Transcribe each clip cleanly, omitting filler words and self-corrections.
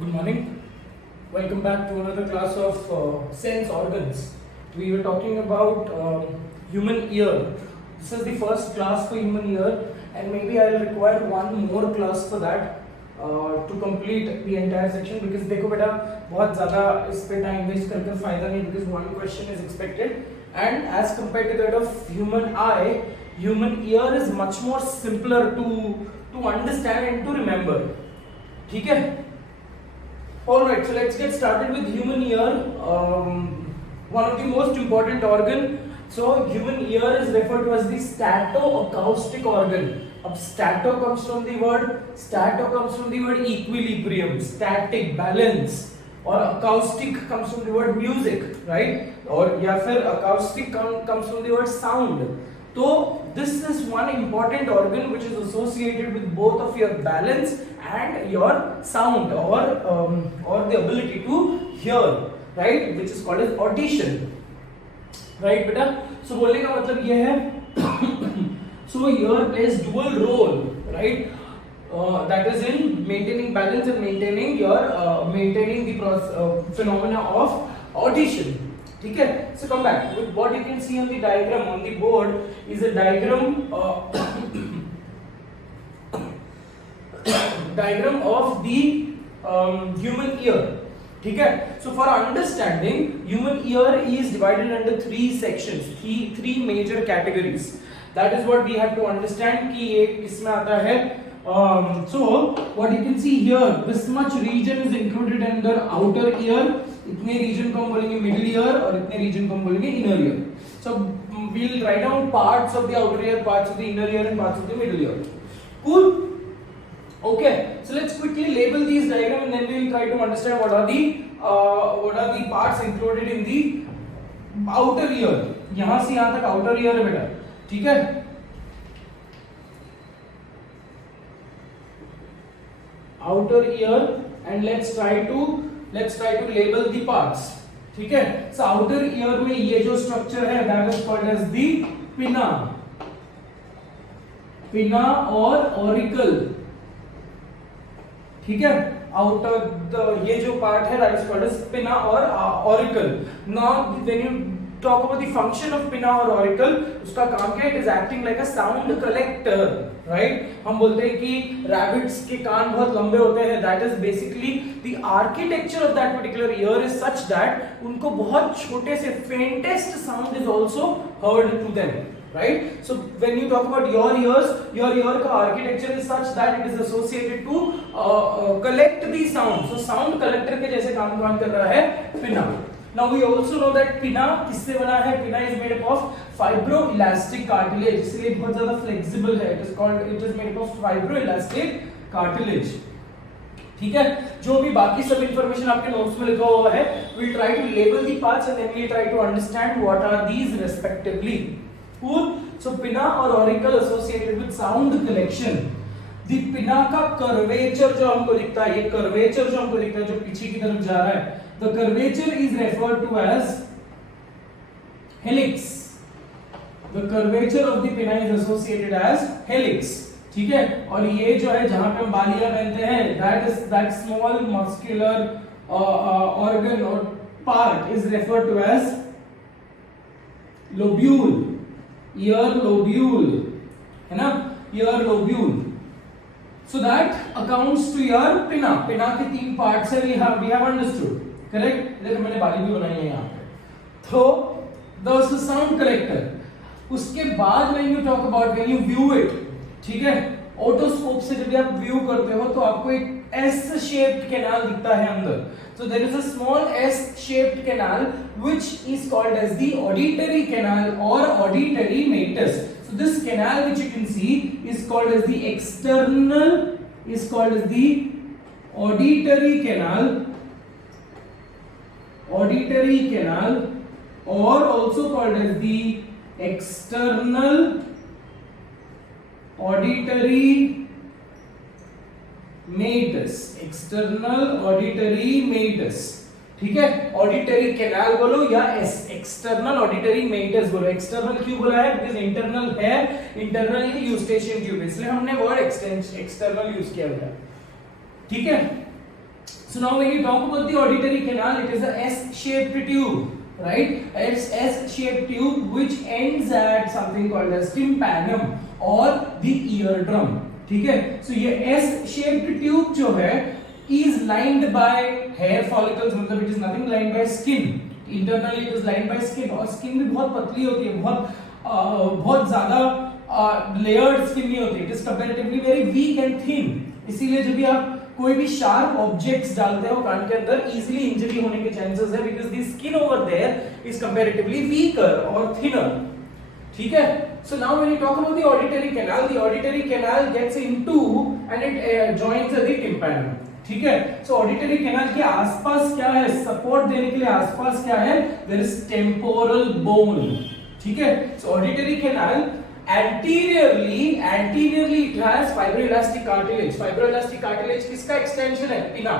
Good morning. Welcome back to another class of sense organs. We were talking about human ear. This is the first class for human ear, and maybe I'll require one more class for that to complete the entire section. Because देखो बेटा बहुत ज़्यादा इस पे time waste करके फायदा नहीं, because one question is expected, and as compared to that of human eye, human ear is much more simpler to understand and to remember. ठीक है? Alright, so let's get started with human ear. One of the most important organ. So human ear is referred to as the statoacoustic organ. अब stato comes from the word equilibrium, static, balance, और acoustic comes from the word music, right? और या फिर acoustic comes from the word sound. So this is one important organ which is associated with both of your balance and your sound or the ability to hear, right? Which is called as audition, right बेटा? So बोलने का मतलब ये है so ear plays dual role, right? That is in maintaining balance and maintaining the phenomena of audition. ठीक है? So come back. With what you can see on the diagram on the board is a diagram of the human ear. ठीक है? So for understanding, human ear is divided into three sections, three major categories. That is what we have to understand कि ये किसमें आता है. So what you can see here, this much region is included under outer ear. इतने region को हम बोलेंगे middle ear और इतने region को हम बोलेंगे inner ear. So we'll write down parts of the outer ear, parts of the inner ear, and parts of the middle ear. Cool? Okay. So let's quickly label these diagrams and then we'll try to understand what are the parts included in the outer ear. यहाँ से यहाँ तक outer ear है बेटा. ठीक है? Outer ear, and let's try to label the parts. ठीक है? So outer ear में ये जो structure है that is called as the pinna or auricle. ठीक है? ये जो part है that is called as pinna or auricle. Now when you talk about the function of pinna or auricle, उसका काम क्या है? It is acting like a sound collector, right? हम बोलते हैं कि rabbits के कान बहुत लंबे होते हैं. That is basically the architecture of that particular ear is such that उनको बहुत छोटे से faintest sound is also heard to them, right? So when you talk about your ear का architecture is such that it is associated to collect the sound. So sound collector के जैसे काम कर रहा है pinna. Now we also know that pinna किससे बना है? Pinna is made up of fibroelastic cartilage, इसलिए बहुत ज़्यादा flexible है. It is made up of fibroelastic cartilage. ठीक है? जो भी बाकी सब information आपके notes में लिखा हुआ है, we'll try to label the parts and then we'll try to understand what are these respectively. Cool? So pinna or auricle associated with sound collection. The pinna का curvature जो हमको दिखता है, ये curvature जो हमको दिखता है, जो पीछे की तरफ जा रहा है, the curvature is referred to as helix. The curvature of the pinna is associated as helix. ठीक है? और ये जो है जहां पे हम बालियां पहनते हैं, that small muscular organ or part is referred to as lobule. Ear lobule, है ना? Ear lobule. So that accounts to your pinna. Pinna के तीन parts है, we have understood. करेक्ट? देखो मैंने बाली भी बनाई है यहाँ पे. तो the sound collector. उसके बाद when you talk about when you view it, ठीक है? ऑटोस्कोप से जब आप व्यू करते हो तो आपको एक S shaped canal दिखता है अंदर. So there is a small S shaped canal which is called as the auditory canal or auditory meatus. So this canal which you can see is called as the auditory canal or also called as the external auditory meatus. ठीक है? Auditory canal बोलो या external auditory Maytas बोलो. External क्यों बोला है? Because internal है, internal Eustachian tube, इसलिए हमने वर्ड एक्सटर्नल यूज किया हुआ है. ठीक है? So now when you talk about the auditory canal, it is a S-shaped tube, right? It's S-shaped tube which ends at something called as tympanum or the eardrum. ठीक है? So ये S-shaped tube जो है is lined by hair follicles, मतलब it is nothing lined by skin. Internally it is lined by skin और skin भी बहुत पतली होती है, बहुत ज़्यादा layered skin नहीं होती. It is comparatively very weak and thin. इसीलिए जब भी आप कोई भी शार्प ऑब्जेक्ट्स डालते हो कान के अंदर इजीली इंजरी होने के चांसेस है because the skin over there is comparatively weaker और थिनर. ठीक है? So now when you talk about the auditory canal gets into and it joins the tympanum. ठीक है? सो ऑडिटरी कैनाल के आसपास क्या है, सपोर्ट देने के लिए आसपास क्या है, देयर इज टेम्पोरल बोन. ठीक है? So auditory canal anteriorly it has fibroelastic cartilage. Fibroelastic cartilage किसका एक्सटेंशन है? पिना.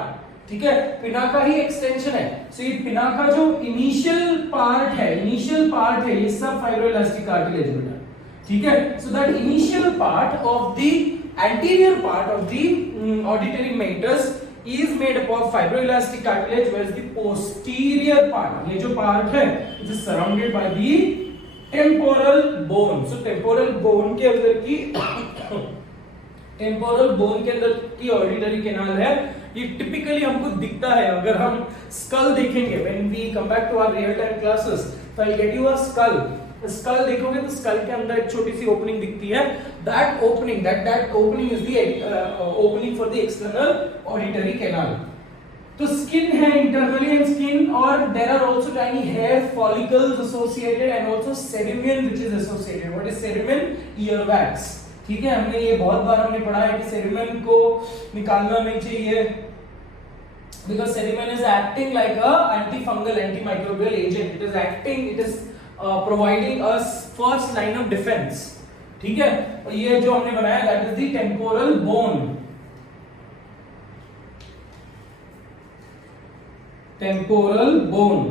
ठीक है? पिना का ही एक्सटेंशन है. सो ये पिना का जो इनिशियल पार्ट है ये सब फाइब्रोइलास्टिक कार्टिलेज बेटा. ठीक है? So that initial part of the anterior part of the auditory meatus is made up of fibroelastic cartilage, whereas the posterior part, ये जो पार्ट है, it is surrounded by the temporal bone. So temporal bone के अंदर की auditory canal है. ये typically हमको दिखता है अगर हम स्कल देखेंगे. When we come back to our real time classes, तो I get you a skull देखोगे तो स्कल के अंदर एक छोटी सी ओपनिंग दिखती है. That opening is the opening for the external auditory canal. तो स्किन है इंटरनली एंड स्किन, और there are also tiny hair follicles associated and also cerumen which is associated. What is cerumen? Ear wax. ठीक है? हमने ये बहुत बार हमने पढ़ा है कि सेरिमन को निकालना नहीं चाहिए because serum is acting like a antifungal antimicrobial agent. It is providing us first line of defense. ठीक है? और ये जो हमने बनाया that is the temporal bone. Temporal bone.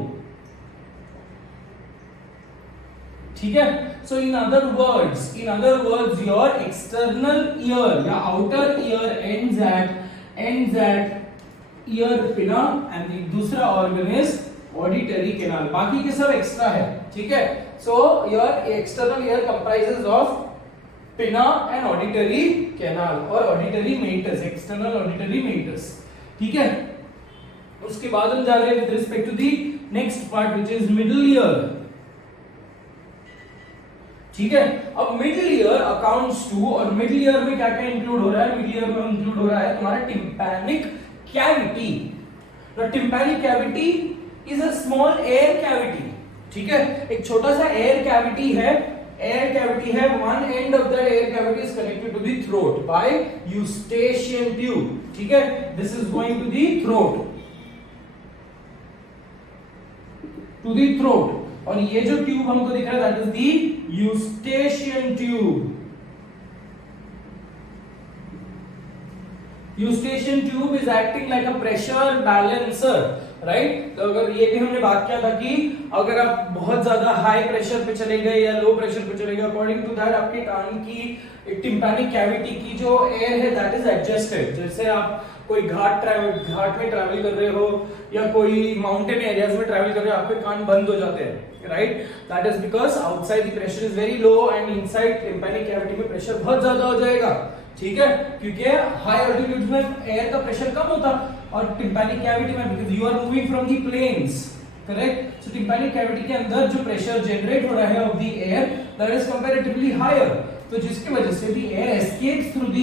ठीक है? So in other words your external ear या outer ear ends at ear pinna and the दूसरा organ is auditory canal. बाकी के सब एक्स्ट्रा है. ठीक है? So your external ear comprises of pinna and auditory canal or auditory meatus, external auditory meatus. ठीक है? उसके बाद हम जा रहे हैं with respect to the next part which is middle ear. ठीक है? अब मिडिल ईयर अकाउंट्स टू, और मिडिल ईयर में क्या क्या इंक्लूड हो रहा है? मिडिल ईयर में इंक्लूड हो रहा है तुम्हारा tympanic cavity. Tympanic cavity is a small air cavity. ठीक है? एक छोटा सा एयर कैविटी है. One end of that air cavity is connected to the throat by Eustachian tube. ठीक है? This is going to the throat. और ये जो ट्यूब हमको दिख रहा है that is the Eustachian tube. Eustachian tube is acting like a pressure balancer. Right? तो अगर ये भी हमने बात किया था कि अगर आप बहुत ज्यादा हाई प्रेशर पे चले गए या लो प्रेशर पे चले गए, अकॉर्डिंग टू दैट आपके कान की टिम्पैनिक कैविटी की जो एयर है दैट इज एडजस्टेड. जैसे आप कोई घाट में ट्रैवल कर रहे हो या कोई माउंटेन एरियाज में ट्रैवल कर रहे हो, आपके कान बंद हो जाते हैं. Right? That is because outside the pressure is very low and inside tympanic cavity में प्रेशर बहुत ज्यादा हो जाएगा. ठीक है? क्योंकि हाई ऑल्टीट्यूड में एयर का प्रेशर कम होता और टिम्पैनिक कैविटी में because you are moving from the plains. Correct? So tympanic cavity के अंदर जो प्रेशर जनरेट हो रहा है of the air that is comparatively higher. तो जिसकी वजह से the air escapes through the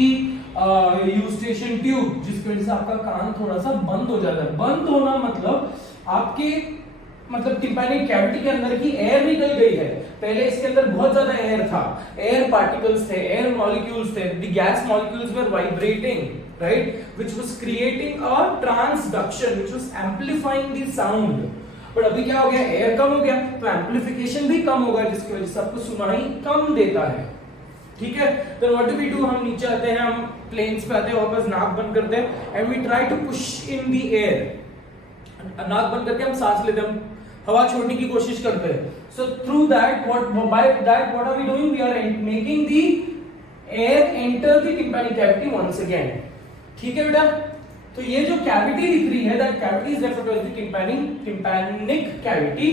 Eustachian tube, जिसकी वजह से आपका कान थोड़ा सा बंद हो जाता है. बंद होना मतलब टिम्पैनिक कैविटी के अंदर की एयर निकल गई है. पहले इसके अंदर बहुत ज्यादा एयर था, एयर पार्टिकल्स थे, एयर मॉलिक्यूल्स थे, the gas molecules were vibrating, right, which was creating a transduction, which was एम्प्लीफाइंग the sound. But अभी क्या हो गया? एयर कम हो गया तो एम्प्लीफिकेशन भी कम होगा, जिसकी वजह से आपको सुनाई कम देता है. ठीक है? तो व्हाट डू वी डू? हम नीचे आते हैं, हम प्लेन्स पे आते हैं, वापस नाक बंद करते हैं and we try to push in the air. नाक बंद करके हम सांस लेते हैं, हम हवा छोड़ने की कोशिश करते हैं. So through that what are we doing? We are making the air enter the tympanic cavity once again. ठीक है बेटा? तो ये जो कैविटी दिख रही है, that cavity is referred to as the tympanic cavity.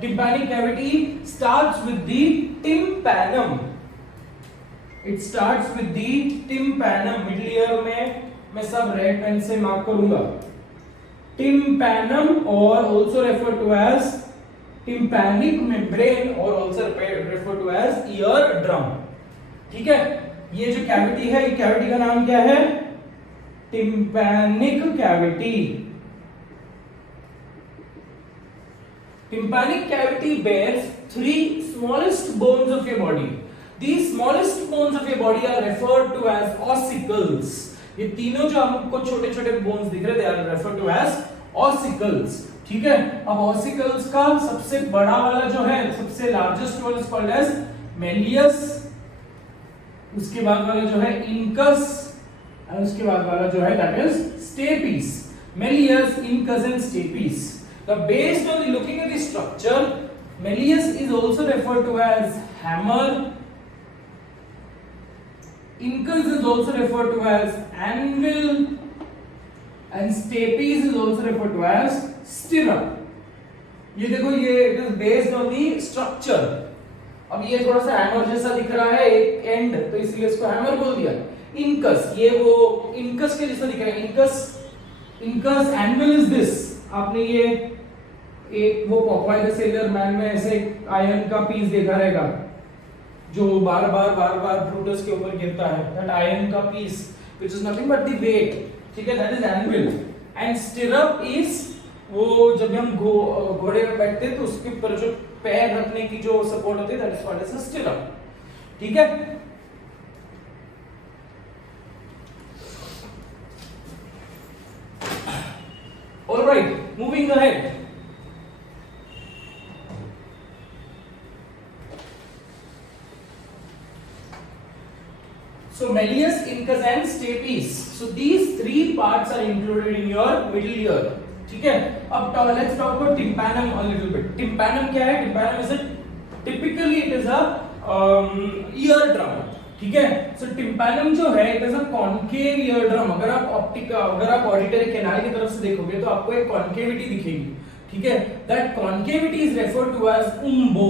Tympanic cavity starts with the tympanum. It starts with the tympanum. Middle ear में मैं सब रेड पेन से मार्क करूंगा. Tympanum or also referred to as tympanic membrane or also referred to as eardrum. ठीक है, ये जो cavity है, ये कैविटी का नाम क्या है? Tympanic cavity. Tympanic cavity bears three smallest bones of your body. These smallest bones of your body are referred to as ossicles. ये तीनों जो हमको छोटे छोटे बोन्स दिख रहे, they are referred to as ossicles. ठीक है, अब ossicles का सबसे बड़ा वाला जो है, सबसे largest one is called as malleus. उसके बाद वाला जो है incus, और उसके बाद वाला जो है that is stapes. Malleus, incus and stapes. Now based on the looking at the structure, Malleus is also referred to as hammer. Incus is also referred to as anvil, and stapes is also referred to as stirrup. ये देखो, ये it is based on the structure. अब ये थोड़ा सा hammer जैसा दिख रहा है एक एंड, तो इसलिए इसको हैमर बोल दिया. Incus, ये वो incus के जैसा दिख रहा है. Incus, anvil is this. आपने ये एक वो पॉपॉय द सेलर मैन में ऐसे आयरन का पीस देखा रहेगा जो बार बार ब्रूटस के ऊपर गिरता है. दैट आयरन का piece which is nothing but the weight. ठीक है, that is anvil. And stirrup is वो जब हम घोड़े पे बैठते हैं तो उसके ऊपर जो पैर रखने की जो सपोर्ट होती है, that is called as a stirrup. ठीक है, alright, moving ahead. So Malleus, incus and stapes. So these three parts are included in your middle ear. ठीक है, अब let's talk about tympanum a little bit. Tympanum क्या है? Tympanum is a typically it is a eardrum. ठीक है, so tympanum जो है it is a concave eardrum. अगर आप auditory canal की तरफ से देखोगे तो आपको एक concavity दिखेगी. ठीक है, that concavity is referred to as umbo.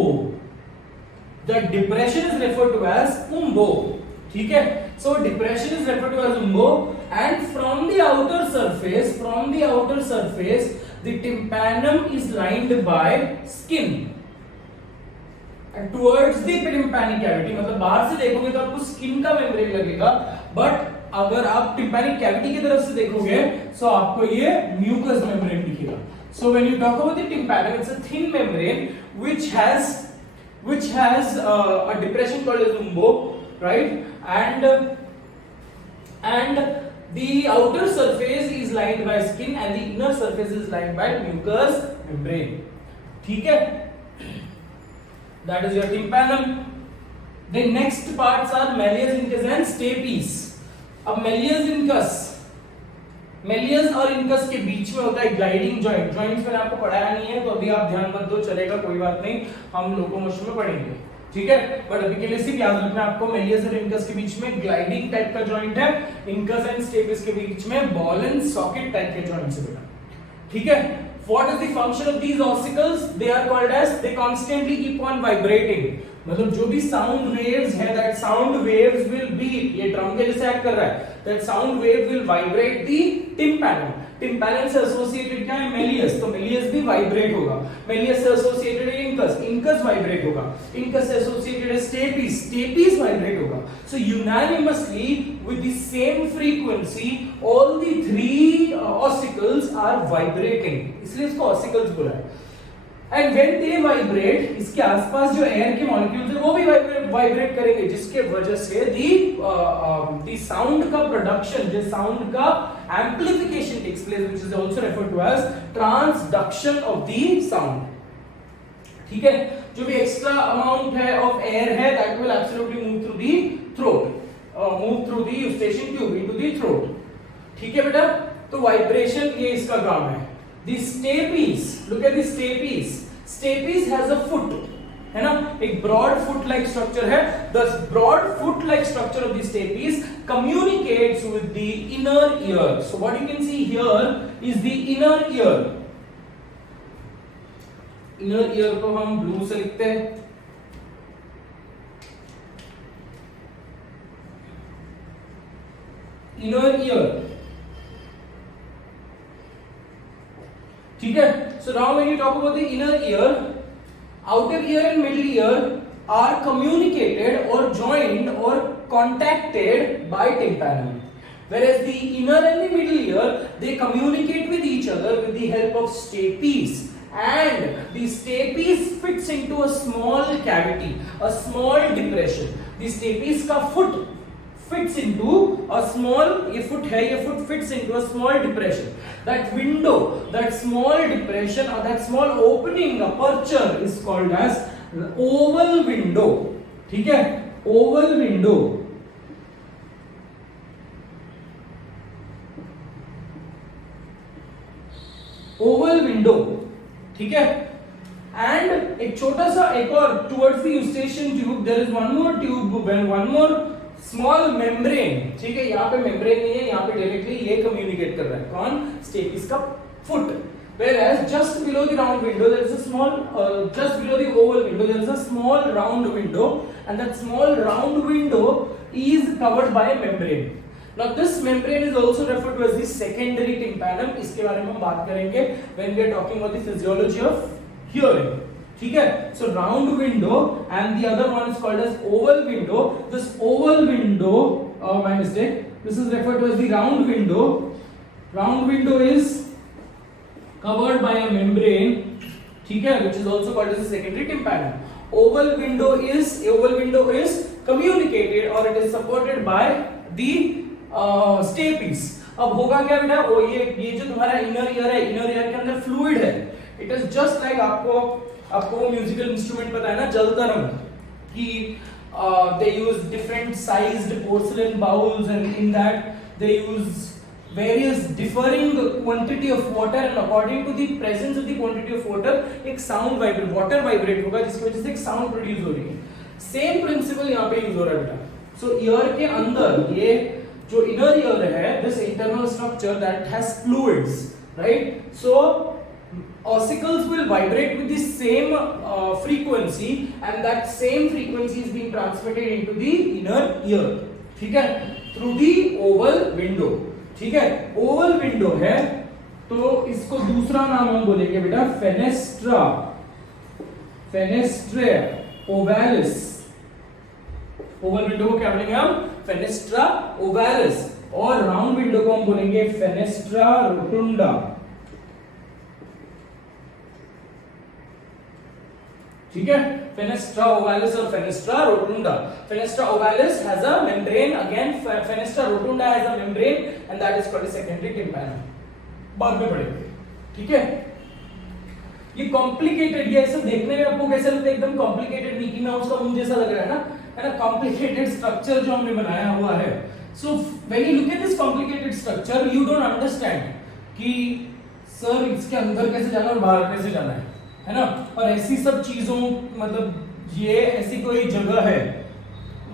The depression is referred to as umbo. ठीक है, so depression is referred to as umbo, and from the outer surface the tympanum is lined by skin, and towards the tympanic cavity, मतलब बाहर से देखोगे तो आपको skin का membrane लगेगा, बट अगर आप tympanic cavity की तरफ से देखोगे तो आपको ये mucous membrane दिखेगा. So when you talk about the tympanum, it's a thin membrane which has a depression called as umbo, right? And the outer surface is lined by skin and the inner surface is lined by mucous membrane. ठीक है, that is your tympanum. The next parts are malleus, incus and stapes. अब malleus और incus के बीच में होता है gliding joint. Joints मैंने आपको पढ़ाया नहीं है, तो अभी आप ध्यान मत दो, चलेगा, कोई बात नहीं, हम लोकोमोशन में पढ़ेंगे. ठीक है, बट अभी के लिए सिर्फ याद रखना आपको मेलियस और इनकस के बीच में ग्लाइडिंग टाइप का जॉइंट है. इनकस एंड स्टेपस के बीच में बॉल एंड सॉकेट टाइप के जॉइंट्स है बेटा. ठीक है, what is the function of these ossicles? They are called as, they constantly keep on vibrating. मतलब जो भी साउंड वेव्स है, that sound waves will be, ये ड्रम के जैसे एक्ट कर रहा है, that sound wave will vibrate the tympanum. Tympanum से एसोसिएटेड क्या है? मेलियस, तो मेलियस भी वाइब्रेट होगा. मेलियस से एसोसिएटेड है इंकस, इंकस वाइब्रेट होगा. इंकस से एसोसिएटेड है स्टेपीस, स्टेपीस वाइब्रेट होगा. So unanimously with the same frequency all the three ossicles are vibrating, इसलिए इसको ऑसिकल्स बोला है. एंड व्हेन दे वाइब्रेट, इसके आसपास जो एयर के मॉलिक्यूल्स है वो भी वाइब्रेट करेंगे, जिसके वजह से दी साउंड का प्रोडक्शन, जो साउंड का amplification takes place, which is also referred to as transduction of the sound. ठीक है, जो भी एक्स्ट्रा अमाउंट है ऑफ एयर है, that will absolutely move through the throat, move through the Eustachian tube into the throat. ठीक है बेटा, तो वाइब्रेशन ये इसका काम है. The stapes, look at the stapes. Stapes has a foot, है ना, एक broad foot-like structure है. The broad foot-like structure of the stapes communicates with the inner ear. So what you can see here is the inner ear. Inner ear को हम blue से लिखते हैं. Inner ear. ठीक है. So now when you talk about the inner ear, outer ear and middle ear are communicated or joined or contacted by tympanum, whereas the inner and the middle ear, they communicate with each other with the help of stapes, and the stapes fits into a small cavity, a small depression. The stapes का foot fits into a small, ये foot है, ये foot fits into a small depression. That window, that small depression or that small opening, aperture is called as oval window. ठीक है, oval window. Oval window. ठीक है. And एक छोटा सा एक और towards the Eustachian tube there is one more tube, one more small membrane. ठीक है, यहाँ पे मेम्ब्रेन नहीं है, यहाँ पे डायरेक्टली ये कम्युनिकेट कर रहा है. कौन? स्टेपिस का foot. Whereas just below the round window there is a small, just below the oval window there is a small round window, and that small round window is covered by a membrane. Now this membrane is also referred to as the secondary tympanum. इसके बारे में हम बात करेंगे when we are talking about the physiology of hearing. ठीक है. So round window and the other one is called as oval window. This oval window, my mistake, this is referred to as the round window. Round window is covered by a membrane, ठीक है, which is also called as a secondary tympanum. Oval window is communicated or it is supported by the stapes. अब होगा क्या बेटा? वो ये जो तुम्हारा इनर ईयर है, इनर ईयर के अंदर फ्लूइड है. इट इज जस्ट लाइक आपको म्यूजिकल इंस्ट्रूमेंट पता है ना, जलतरंग, कि they use different sized porcelain bowls, and in that they use various differing quantity of water, and according to the presence of the quantity of water एक sound vibrate, water vibrate होगा, जिसकी वजह से एक sound produce हो रही है. Same principle यहाँ पे use हो रहा है बेटा. So ear के अंदर ये जो inner ear है, this internal structure that has fluids, right? So ossicles will vibrate with the same frequency, and that same frequency is being transmitted into the inner ear. ठीक है, through the oval window. ठीक है, Oval window है तो इसको दूसरा नाम हम बोलेंगे बेटा फेनेस्ट्रा, फेनेस्ट्रे ओवालिस. ओवल विंडो को क्या बोलेंगे हम? फेनेस्ट्रा ओवालिस. और राउंड विंडो को हम बोलेंगे फेनेस्ट्रा रोटुंडा. ठीक है, fenestra ovalis or fenestra rotunda. Fenestra ovalis has a membrane, again fenestra rotunda has a membrane, and that is called a secondary tympanum. बाद में पढ़ेंगे. ठीक है, ये कॉम्प्लिकेटेड, ये ऐसे देखने में आपको कैसा लगता है? एकदम कॉम्प्लिकेटेड, मिकी माउस का मुंह जैसा लग रहा है ना, है ना? कॉम्प्लिकेटेड स्ट्रक्चर जो हमने बनाया हुआ है. सो when you look at this complicated structure you don't understand कि सर इसके अंदर कैसे जाना और बाहर कैसे जाना है ना? और ऐसी सब चीजों, मतलब ये ऐसी कोई जगह है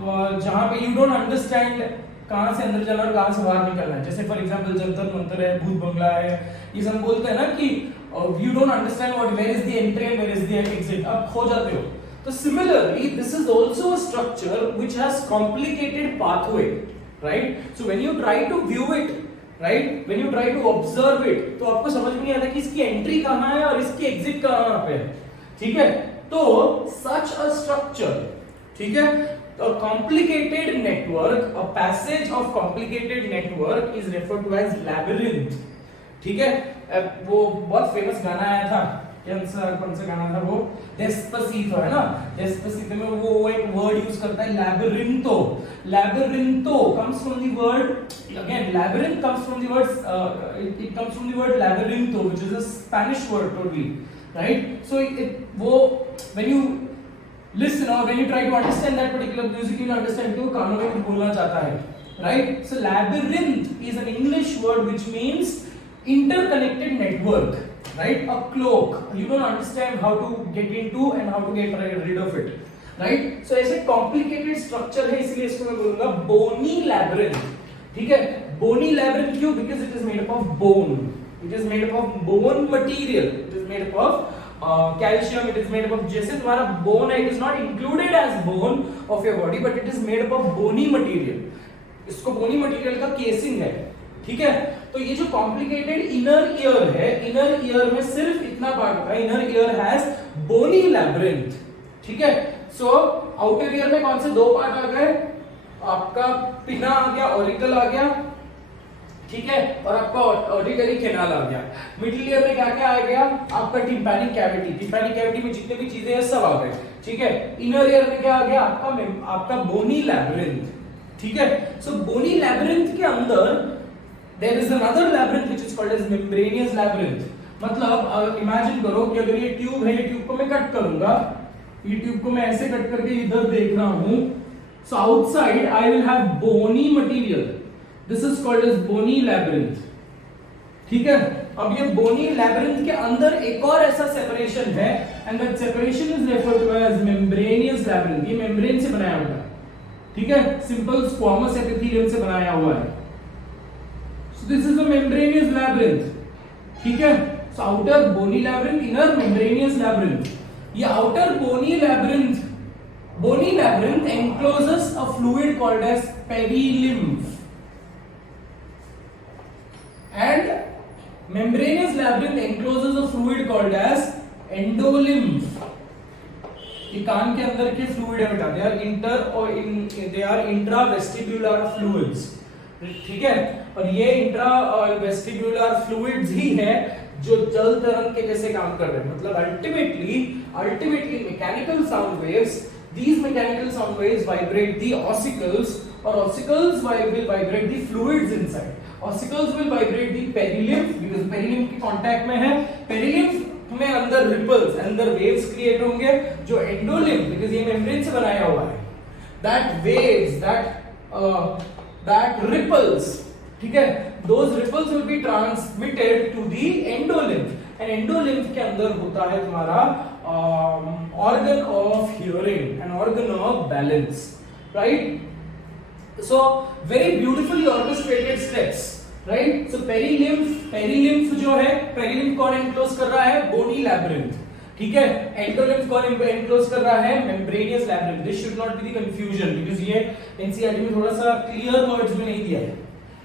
जहां पे यू डोंट अंडरस्टैंड कहां से अंदर जाना और कहां से बाहर निकलना है. जैसे फॉर एग्जांपल जंतर मंतर है, भूत बंगला है, ये सब बोलते हैं ना कि you don't understand what, where is the entry and where is the exit, आप खो जाते हो. तो similarly this is also a structure which has complicated pathway, right? So when you try to view it, right, when you try to observe it, तो आपको समझ में नहीं आता कि इसकी एंट्री कहां है और इसकी एग्जिट कहां पे है. ठीक है, तो सच अ स्ट्रक्चर, ठीक है, a complicated network, a passage of complicated network is referred to as labyrinth. ठीक है, वो बहुत फेमस गाना आया था, कौन सा गाना था वो? डेस्पासीतो, है ना? डेस्पासीतो में वो एक वर्ड यूज करता है labyrinto. Labyrinto comes from the word, again labyrinth comes from the word, it comes from the word labyrinto, which is a Spanish word probably, right? So वो when you listen or when you try to understand that particular music, you understand too कानों में कुछ बोलना चाहता है, right? So labyrinth is an English word which means interconnected network, right? A cloak. You don't understand how to get into and how to get rid of it, right. So ऐसे complicated structure है, इसलिए इसको मैं बोलूंगा बोनी labyrinth. ठीक है, bony labyrinth क्यों? Because it is made up of bone, it is made up of bone material, it is made up of calcium, it is made up of, जैसे तुम्हारा बोन है, it is not included as bone of your body but it is made up of bony material. इसको bony material का casing है। ठीक है, तो ये जो कॉम्प्लिकेटेड इनर ईयर है, इनर ईयर में सिर्फ इतना पार्ट होता है, inner ear has bony labyrinth. ठीक है, सो आउटर ईयर में कौन से दो पार्ट आ गए? आपका पिना आ गया, ऑरिकल आ गया, ठीक है, और आपका ऑडिटरी कैनाल आ गया। मिडिल ईयर में क्या क्या आ गया? आपका टिम्पैनिक कैविटी, टिम्पैनिक कैविटी में जितने भी चीजें हैं सब आ गए। ठीक है, इनर ईयर में क्या आ गया? आपका बोनी लैब्रिंथ। ठीक है, सो बोनी लैब्रिंथ के अंदर there is another labyrinth which is called as membranous labyrinth। मतलब इमेजिन करो कि अगर ये ट्यूब है, ये ट्यूब को मैं कट करूंगा, ये ट्यूब को मैं ऐसे कट करके इधर देख रहा हूं, so outside I will have bony material, this is called as bony labyrinth. ठीक है, अब ये बोनी लैब्रिंथ के अंदर एक और ऐसा सेपरेशन है and that separation is referred to as membranous labyrinth. ये मेम्ब्रेन से बनाया हुआ है, ठीक है, सिंपल स्क्वामस एपिथेलियम से बनाया हुआ है। So this is the membranous labyrinth। ठीक है, so outer bony labyrinth, inner membranous labyrinth। ये outer bony labyrinth encloses a fluid called as perilymph and membranous labyrinth encloses a fluid called as endolymph। ये कान के अंदर के fluid है बेटा, they are intravestibular fluids। ठीक है, और ये इंट्रावेस्टिबुलर फ्लूइड्स ही है जो जल तरंग के जैसे काम कर रहे हैं। मतलब ultimately mechanical sound waves, these mechanical sound waves vibrate the ossicles और ossicles will vibrate the fluids inside। ossicles will vibrate the perilymph because perilymph के कांटेक्ट में है, perilymph में अंदर रिपल्स, अंदर वेव्स क्रिएट होंगे, जो एंडोलिम्फ बिकॉज़ ये मेम्ब्रेन से बनाया हुआ है, that waves that ripples, ठीक है, those ripples will be transmitted to the endolymph and endolymph के अंदर होता है तुम्हारा organ of hearing and organ of balance, right? So very beautifully orchestrated steps, right? So perilymph जो है, perilymph कौन एनक्लोज कर रहा है? Bony labyrinth. ठीक है, एंडोलिम्फ कौन एनक्लोज कर रहा है? Membranosus labyrinth. This should not be the confusion because ये एनसीईआरटी में थोड़ा सा क्लियर वर्ड्स में नहीं दिया है।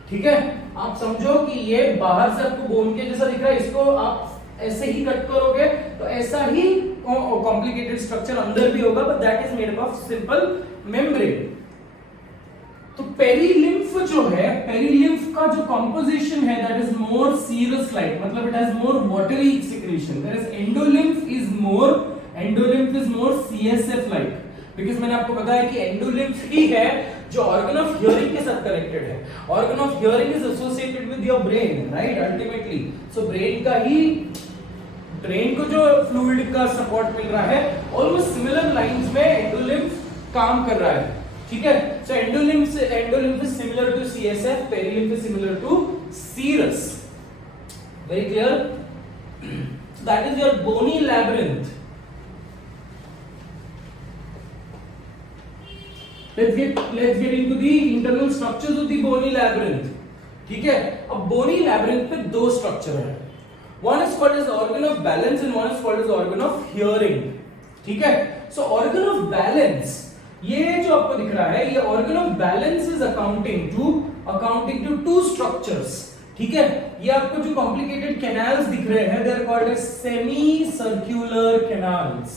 ठीक है, आप समझो कि ये बाहर से आपको बोन के जैसा दिख रहा है, इसको आप ऐसे ही कट करोगे तो ऐसा ही कॉम्प्लिकेटेड स्ट्रक्चर अंदर भी होगा, but that is made up of simple membrane. तो पेरीलिम्फ जो है, पेरीलिम्फ का जो कंपोजिशन है that is more serous like, मतलब it has more watery secretion, whereas endolymph is more CSF like. Because मैंने आपको बताया कि एंडोलिम्फ ही है जो ऑर्गन ऑफ हियरिंग के साथ कनेक्टेड है। Organ of hearing is associated with your brain, right, ultimately. So brain को जो फ्लूइड का सपोर्ट मिल रहा है, ऑलमोस्ट सिमिलर लाइंस में एंडोलिम्फ काम कर रहा है। ठीक है, so endolymph is similar to CSF, perilymph is similar to serous. Very clear? That is your bony labyrinth. let's get into the internal structures of the bony labyrinth। ठीक है, अब बोनी लैब्रिंथ में दो स्ट्रक्चर है, one is called as organ of balance and one is called as organ of hearing। ठीक है, so organ of balance, ये जो आपको दिख रहा है, ये organ of balance is accounting to two structures। ठीक है, ये आपको जो कॉम्प्लिकेटेड कैनाल्स दिख रहे हैं, they are called as semicircular canals।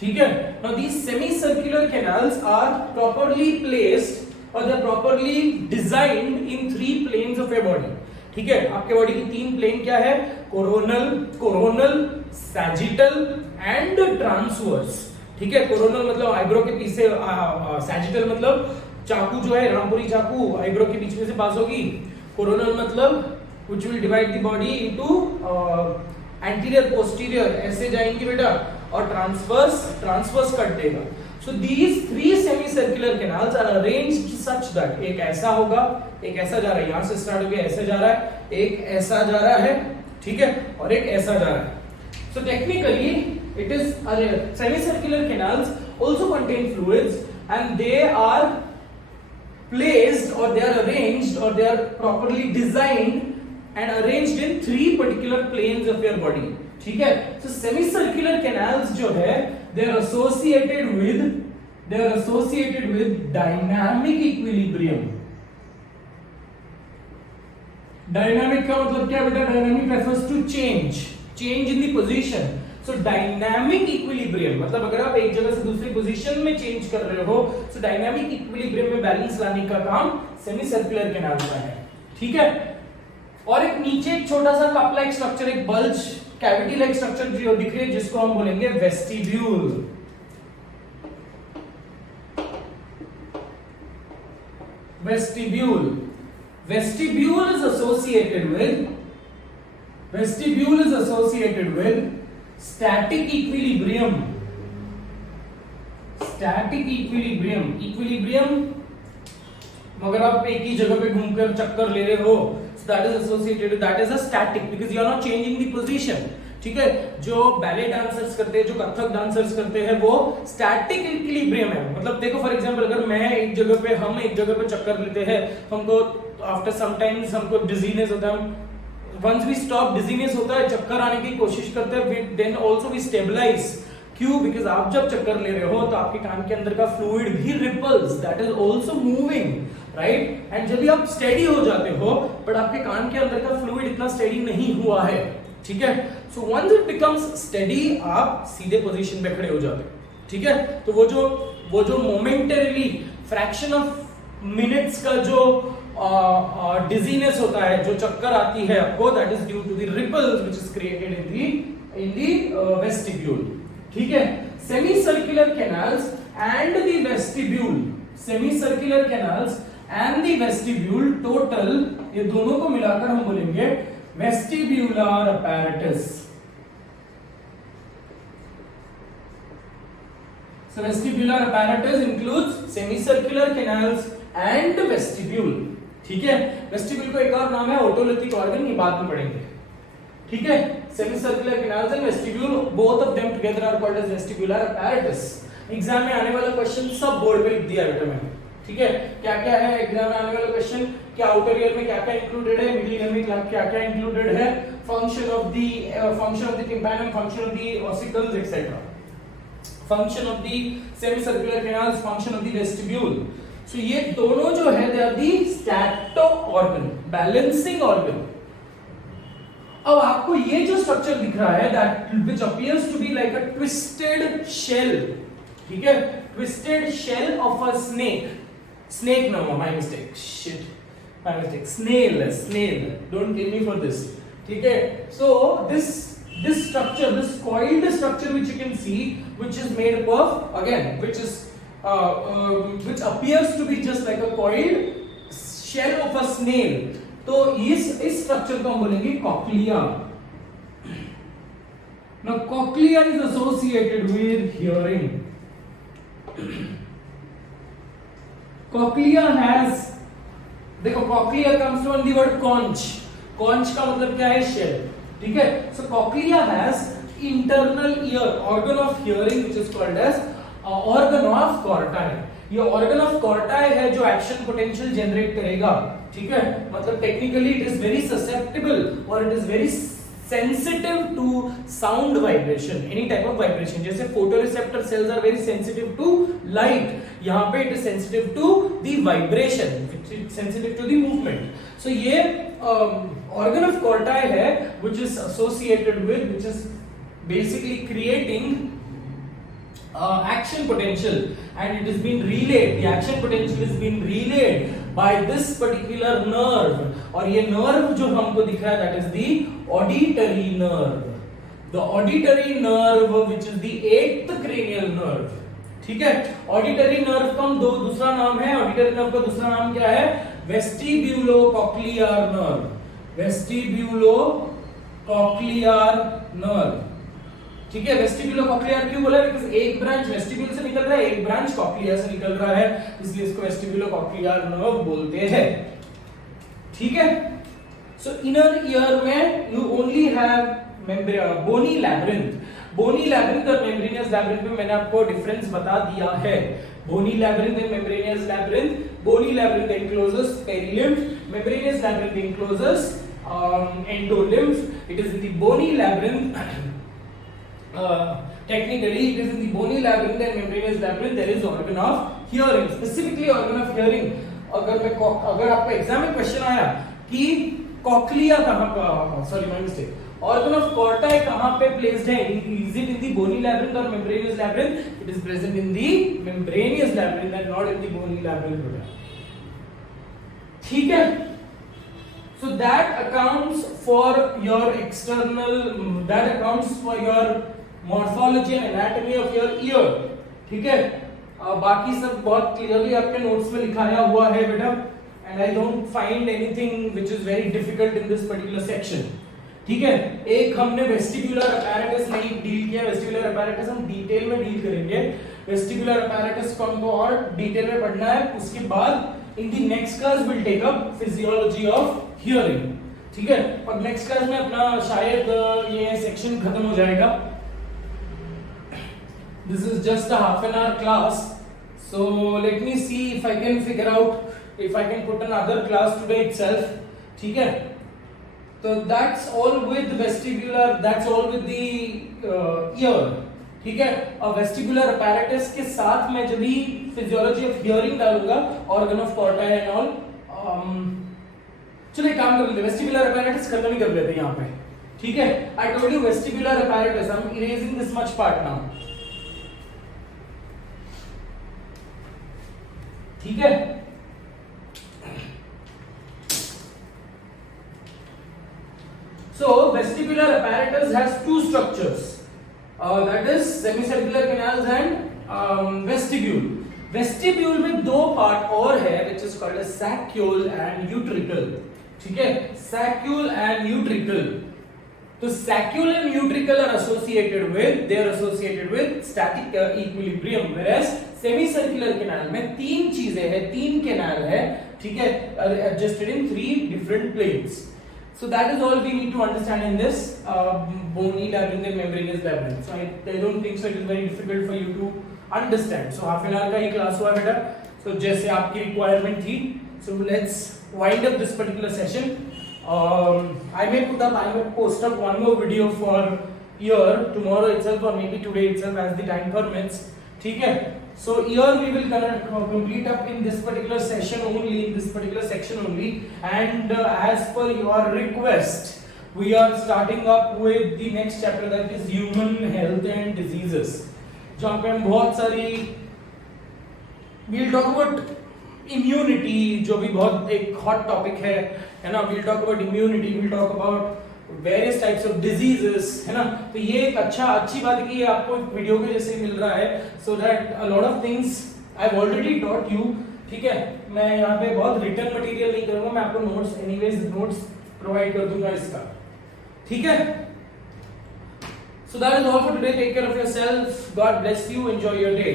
ठीक है, now these semicircular canals are properly placed or they are properly designed in three planes of your body। ठीक है, आपके बॉडी की तीन प्लेन क्या है? Coronal, sagittal and transverse. ठीक है, कोरोनल मतलब आईब्रो के पीछे, सैजिटल मतलब चाकू जो है, रामपुरी चाकू आईब्रो के बीच में से पास होगी। कोरोनल मतलब which will divide the body into anterior posterior, ऐसे जाएंगी बेटा, और ट्रांसवर्स कट देगा। So these three semicircular canals are arranged such that एक ऐसा होगा, एक ऐसा जा रहा है, यहां से स्टार्ट हो गया ऐसे जा रहा है, एक ऐसा जा रहा है, ठीक है, और एक ऐसा जा रहा है। So technically it is semicircular canals also contain fluids and they are placed or they are arranged or they are properly designed and arranged in 3 particular planes of your body. ठीक है? So semicircular canals जो है they are associated with dynamic equilibrium. Dynamic का मतलब क्या बेटा? Dynamic refers to change in the position. So dynamic equilibrium मतलब अगर आप एक जगह से दूसरी पोजीशन में चेंज कर रहे हो, so dynamic equilibrium में बैलेंस लाने का काम semicircular canal का है. ठीक है? और एक नीचे एक छोटा सा कप लाइक स्ट्रक्चर, एक बल्ज कैविटी लाइक स्ट्रक्चर जो दिख रही है जिसको हम बोलेंगे vestibule. Vestibule is associated with static equilibrium. मगर आप एक ही जगह पे घूमकर चक्कर ले रहे हो, so that is associated with, that is a static because you are not changing the position. ठीक है? जो बैले डांसर्स करते हैं, जो कथक डांसर्स करते हैं, वो स्टैटिक इक्विलिब्रियम है. मतलब देखो फॉर एग्जांपल अगर हम एक जगह पे चक्कर लेते हैं, हमको आफ्टर सम टाइम्स हमको डिजीनेस होता है, वंस वी स्टॉप डिजीनेस होता है, चक्कर आने की कोशिश करते हैं, देन आल्सो वी स्टेबलाइज. क्यों? बिकॉज आप जब चक्कर ले रहे हो तो आपके कान के अंदर का फ्लूइड भी ripples, that is also moving, right? And जब भी आप स्टेडी हो जाते हो बट आपके कान के अंदर का फ्लूइड इतना स्टेडी नहीं हुआ है. ठीक है? So once it becomes steady, आप सीधे पोजीशन पे खड़े हो जाते हो. ठीक है? तो वो जो मोमेंटरीली फ्रैक्शन ऑफ मिनट्स का जो डिजीनेस होता है, जो चक्कर आती है आपको, that is due to the ripples which is created in the vestibule. ठीक है? semicircular canals and the vestibule total, ये दोनों को मिलाकर हम बोलेंगे vestibular apparatus. So vestibular apparatus includes semicircular canals and vestibule. ठीक है? वेस्टिब्यूल को एक और नाम है ओटोलिथिक ऑर्गन, ये बाद में पढ़ेंगे. ठीक है? semicircular canals and vestibule, both of them together are called as vestibular apparatus. Exam में आने वाला क्वेश्चन सब बोर्ड पे लिख दिया बेटा मैंने. ठीक है? क्या क्या है एग्जाम में आने वाला क्वेश्चन, क्या आउटर ईयर में क्या क्या इंक्लूडेड है, मिडिल ईयर में क्या क्या इंक्लूडेड है, function of the tympanum, function of the ossicles etcetera, function of the semicircular canals, function of the vestibule. So ये दोनों जो है they are the stato organ, balancing organ. अब आपको ये जो स्ट्रक्चर दिख रहा है, that which appears to be like a twisted shell. ठीक है? Twisted shell of a snake, no my mistake, shit, my mistake, snail, don't kill me for this. ठीक है? सो this structure, this coiled structure which you can see, which is made up of, again, which appears to be just like a coiled shell of a snail. तो इस structure को हम बोलेंगे cochlea. Now cochlea is associated with hearing. Cochlea has, देखो cochlea comes from the word conch. Conch का मतलब क्या है? शेल. ठीक है? So cochlea has internal ear, organ of hearing, which is called as organ of corti. ये organ of corti है जो action potential generate करेगा. ठीक है? मतलब technically it is very susceptible और it is very sensitive to sound vibration, any type of vibration. जैसे photoreceptor cells are very sensitive to light, यहाँ पे it is sensitive to the vibration, sensitive to the movement. So ये organ of Corti है which is associated with, which is basically creating action potential, and it has been relayed, the action potential has been relayed by this particular nerve. और ये nerve जो हमको दिख रहा है, that is the auditory nerve, the auditory nerve which is the 8th cranial nerve. ठीक है? auditory nerve का दूसरा नाम है, auditory nerve का दूसरा नाम क्या है? vestibulocochlear nerve. vestibulocochlear nerve. ठीक है? वेस्टिब्यूलोकॉक्लियर क्यों बोला? बिकॉज़ एक ब्रांच वेस्टिब्यूल से निकल रहा है, एक ब्रांच कॉक्लिया से निकल रहा है, इसलिए इसको वेस्टिब्यूलोकॉक्लियर नर्व बोलते हैं. ठीक है? सो इनर ईयर में you only have bony labyrinth. Bony labyrinth और मेम्ब्रेनियस लैब्रिंथ में मैंने आपको डिफरेंस बता दिया है। Bony labyrinth and membranous labyrinth, bony labyrinth encloses perilymph, membranous labyrinth encloses endolymph. It is in the bony labyrinth technically it is in the bony labyrinth and membranous labyrinth there is organ of hearing, specifically organ of hearing। अगर आपका exam में question आया कि cochlea कहां पर, sorry my mistake, organ of corti कहां पे placed है, is it in the bony labyrinth or membranous labyrinth? It is present in the membranous labyrinth and not in the bony labyrinth। ठीक है, so that accounts for your external, that accounts for your morphology and anatomy of your ear। ठीक है, बाकी सब बहुत clearly आपके notes में लिखाया हुआ है बेटा, and I don't find anything which is very difficult in this particular section. ठीक है, एक हमने वेस्टिबुलर अपैरेटस नहीं डील किया, वेस्टिबुलर अपैरेटस हम डिटेल में डील करेंगे। वेस्टिबुलर अपैरेटस को हमको और डिटेल में पढ़ना है, उसके बाद in the next class will take up physiology of hearing. ठीक है, और नेक्स्ट क्लास में अपना शायद ये सेक्शन खत्म हो जाएगा। This is just a half an hour class, so let me see if I can figure out if I can put another class today itself। ठीक है, तो that's all with vestibular, that's all with the ear। ठीक है, और vestibular apparatus के साथ मैं जब भी फिजियोलॉजी ऑफ हियरिंग डालूंगा, ऑर्गन ऑफ कॉर्टा एंड ऑल, चलिए काम कर लेते हैं, वेस्टिबुलर अपैरेटस खत्म ही कर लेते हैं यहाँ पे। ठीक है, I told you vestibular apparatus, I am erasing this much part now. ठीक है, so vestibular apparatus has two structures, that is semicircular canals and vestibule। Vestibule में दो पार्ट और है which is called as saccule and utricle। ठीक है, saccule and utricle। तो saccule and utricle are associated with static equilibrium, whereas semicircular canal में तीन चीजें हैं, तीन कैनाल है। ठीक है, adjusted in three different planes। So that is all we need to understand in this bony labyrinth and membranous labyrinth। So I don't think so it is very difficult for you to understand। So half an hour का ही class हुआ बेटा, so जैसे आपकी requirement थी। So let's wind up this particular session। I may post up one more video for ear tomorrow itself or maybe today itself as the time permits। ठीक है, so here we will complete up in this particular session only, in this particular section only, and as per your request we are starting up with the next chapter, that is human health and diseases, जहाँ पे हम बहुत सारी we'll talk about immunity, जो भी बहुत एक hot topic है ना, we'll talk about immunity, we'll talk about various types of diseases, है ना। तो ये एक अच्छी बात है कि आपको वीडियो के जैसे मिल रहा है, so that a lot of things I have already taught you. ठीक है, मैं यहाँ पे बहुत रिटर्न मटेरियल नहीं करूंगा, मैं आपको नोट्स एनीवेज नोट्स प्रोवाइड कर दूंगा इसका। ठीक है, so that is all for today, take care of yourself, God bless you, enjoy your day.